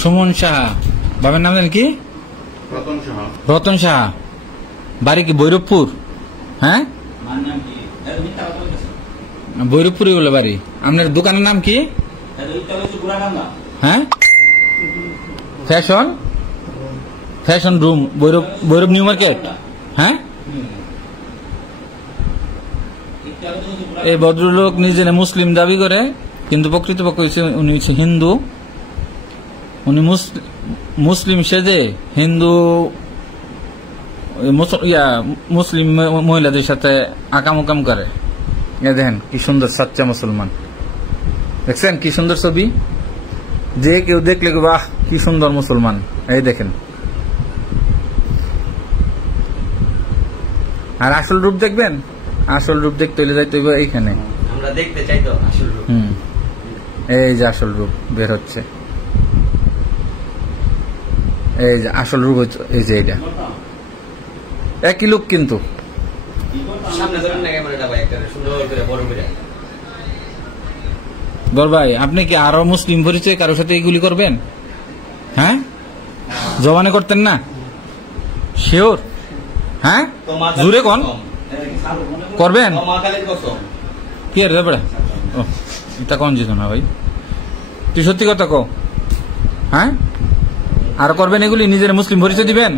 সুমন সাহা, বাবার নাম জানেন কি? রতন সাহা, বাড়ি কি ভৈরবপুর? হ্যাঁ, ভৈরবপুরে বলে বাড়ি। আপনার দোকানের নাম কি? হ্যাঁ, fashion room, Bhairab new market. হ্যাঁ, এই ভদ্রলোক নিজের মুসলিম দাবি করে, কিন্তু প্রকৃতপক্ষে উনি হচ্ছে হিন্দু। উনি মুসলিম সেজে হিন্দু মুসলিম মহিলাদের সাথে আকাম উকাম করে। দেখেন কি সুন্দর সাচ্চা মুসলমান, দেখছেন কি সুন্দর ছবি, যে কেউ দেখলে বাহ কি সুন্দর মুসলমান। এই দেখেন, আর আসল রূপ দেখবেন, আসল রূপ দেখতে হলে যাইতে হইব এইখানে, আমরা দেখতে চাই তো আসল রূপ। এই যে আসল রূপ বের হচ্ছে, এই যে আসল রূপ, এই যে এটা একই লোক কিন্তু। বল ভাই, আপনি কি আরো মুসলিম পরিচয় কারোর সাথে এগুলি করবেন? হ্যাঁ, জবানে করতেন না? শিওর? হ্যাঁ, জুড়ে কোন করবেন কি? আর বেড়া এটা কোন যেত না ভাই, তুই সত্যি কথা কো। হ্যাঁ, আর করবেন এগুলি, নিজের মুসলিম পরিচয় দিবেন?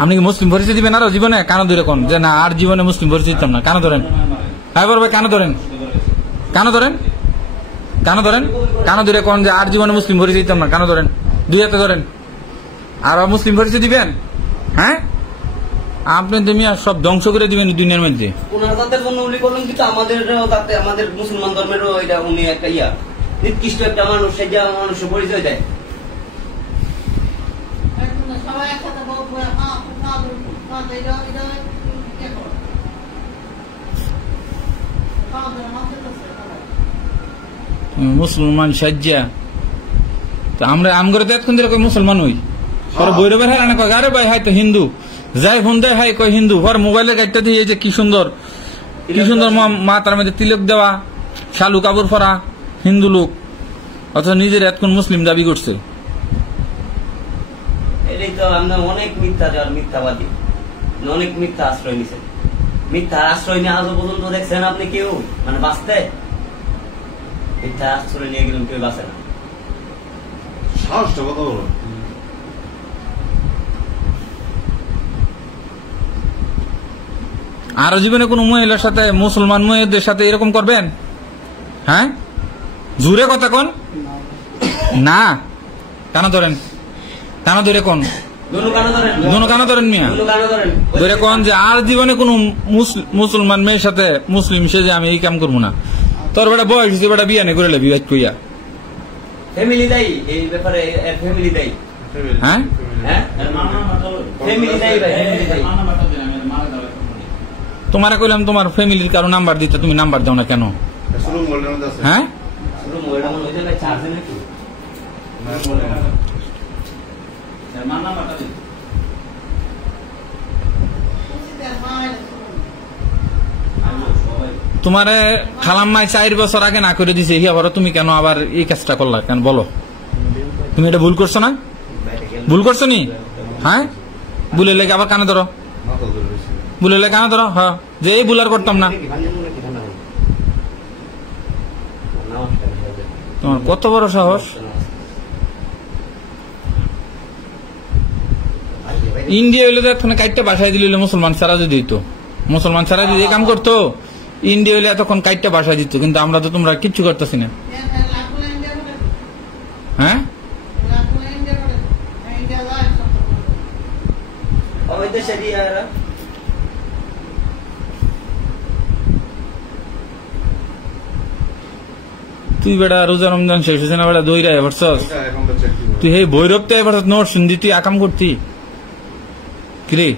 আপনি কি মুসলিম পরিচয় দিবেন আরো জীবনে? কানো ধরে কোন যে না আর জীবনে মুসলিম পরিচয় দিতাম না? কানো ধরেন, হ্যাঁ বল ভাই, কানো ধরেন, কানো ধরেন, কানো ধরেন, কানো ধরে কোন যে আর জীবনে মুসলিম পরিচয় দিতাম না? কানো ধরেন, দুই হাতে ধরেন, আর মুসলিম পরিচয় দিবেন? হ্যাঁ, আপনি তুমি সব ধ্বংস করে দিবেন দুনিয়ার মধ্যে। আমাদের মুসলমান ধর্মেরও এটা উনি একটা নির্দিষ্ট একটা মানুষ, মানুষের পরিচয় দেয়। মুসলমান সাজ্জা তো আমরা আমগরে তো এতক্ষণ ধরে মুসলমান হই, পরে বৈরবের হাই কয় আরে ভাই হাই তো হিন্দু, যাই ফোন দেয় হাই কয় হিন্দু, পরে মোবাইলের গাড়িটা দিয়ে যে কি সুন্দর মাথার মধ্যে তিলক দেওয়া, শালু কাপড় পরা হিন্দু লোক, অথচ নিজের এতক্ষণ মুসলিম দাবি করছে। এটাই তো আমরা অনেক মিথ্যাবাদী, অনেক মিথ্যা আশ্রয় নিছে। মিথ্যা আশ্রয় নিয়ে আজও পর্যন্ত দেখছেন আপনি কেউ মানে বাঁচতে? মিথ্যা আশ্রয় নিয়ে গেলেন কেউ বাঁচে না। সাহসটা কথা বলো। আর জীবনে কোন মহিলার সাথে, মুসলমান মহিলাদের সাথে এরকম করবেন? হ্যাঁ, জুড়ে কথা কোন না, কানা ধরেন, কানা ধরে কোন, দুনো কানা ধরেন মিয়া, ধরে কোন যে আর জীবনে কোন মুসলমান মেয়ের সাথে মুসলিম সেজে আমি এই কাম করবো না। তোর বেটা বয়স হচ্ছে, বেটা বিয়া নেই করে লে, বিয়া কইয়া ফ্যামিলি দায়ী এই ব্যাপারে, ফ্যামিলি দায়ী। হ্যাঁ, ফ্যামিলি দায়ী ভাই, ফ্যামিলি দায়ী। তোমারে কইলাম তোমার ফ্যামিলির কারো নাম্বার দিতে, তুমি নাম্বার দাও না কেন? হ্যাঁ, তোমারে খালাম্মাই 4 বছর আগে না করে দিছে, আবার তুমি কেন আবার এই কাজটা করলা কেন বলো? তুমি এটা ভুল করছো না? ভুল করছো নি? হ্যাঁ, ভুলের লেগে আবার কানে ধরো, ভুলের লেগে কানে ধরো। হ্যাঁ, যে এই ভুল আর করতাম না। তোমার কত বড় সাহস! ইন্ডিয়া হইলে তো এতক্ষণ কাইটটা বাসায় দিল, মুসলমান ছাড়া যদি দিত, মুসলমান ছাড়া যদি কাম করতো, ইন্ডিয়া হইলে এতক্ষণ কাইটটা বাসায় দিত। কিন্তু আমরা তো, তোমরা কিচ্ছু করতেছি না। হ্যাঁ, তুই বেটা রোজা রমজান শেষ হয়েছে না বেটা, দইরা এবারছস তুই, হে ভৈরব তো এবার নোট শুনদি, তুই আকাম করতি কিরে?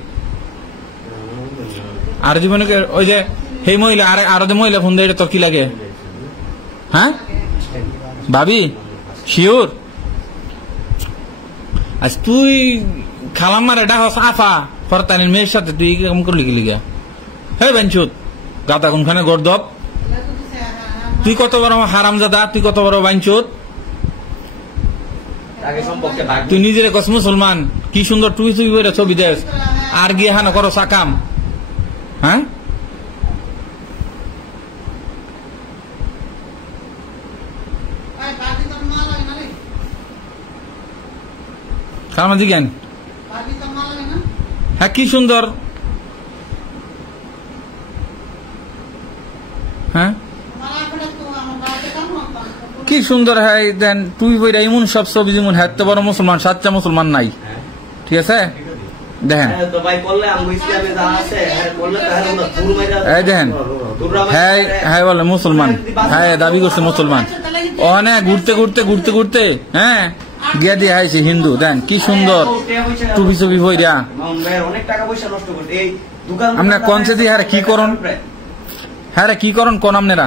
আর জীবনে ওই যে সেই মহিলা আর যে মহিলা ফোন দেয়, এটা তোর কি লাগে? হ্যাঁ ভাবি, শিওর? আজ তুই খালাম্মার এটা হস আফা ফরতানির মেয়ের সাথে তুই কেমন করলি কি লিগা? হে বেঞ্চুত গাতা কোনখানে গর্দব তুই কত বড় হারামজাদা, তুই কত বড় বাইনচোদ, তাকে সম্পর্কে ভাগ তুই নিজের কস মুসলমান, কি সুন্দর টুই টুই করে ছবি দেস, আর গিয়ে হানা করো সাকাম। হ্যাঁ জ্ঞান, হ্যাঁ কি সুন্দর, হ্যাঁ কি সুন্দর। হ্যাঁ দেন তুই বইরা এমন সব ছবি যেমন হ্যাঁ তো বড় মুসলমান, সাচ্চা মুসলমান নাই, ঠিক আছে দেখেন। তো ভাই করলে আমগো ইসলামে যা আছে করলে তাহলে আমরা দূর মাইরা এই দেখেন, হ্যাঁ হ্যাঁ বলে মুসলমান, হ্যাঁ দাবি করছে মুসলমান, ওখানে ঘুরতে ঘুরতে ঘুরতে ঘুরতে হ্যাঁ গিয়া দিয়ে আইছে হিন্দু। দেন কি সুন্দর টুপি ছবি বইরা, অনেক টাকা পয়সা নষ্ট করতে এই দোকান আপনার কনসে দিয়ে হ্যাঁ কি করুন, হ্যাঁ কি করুন কোন আপনারা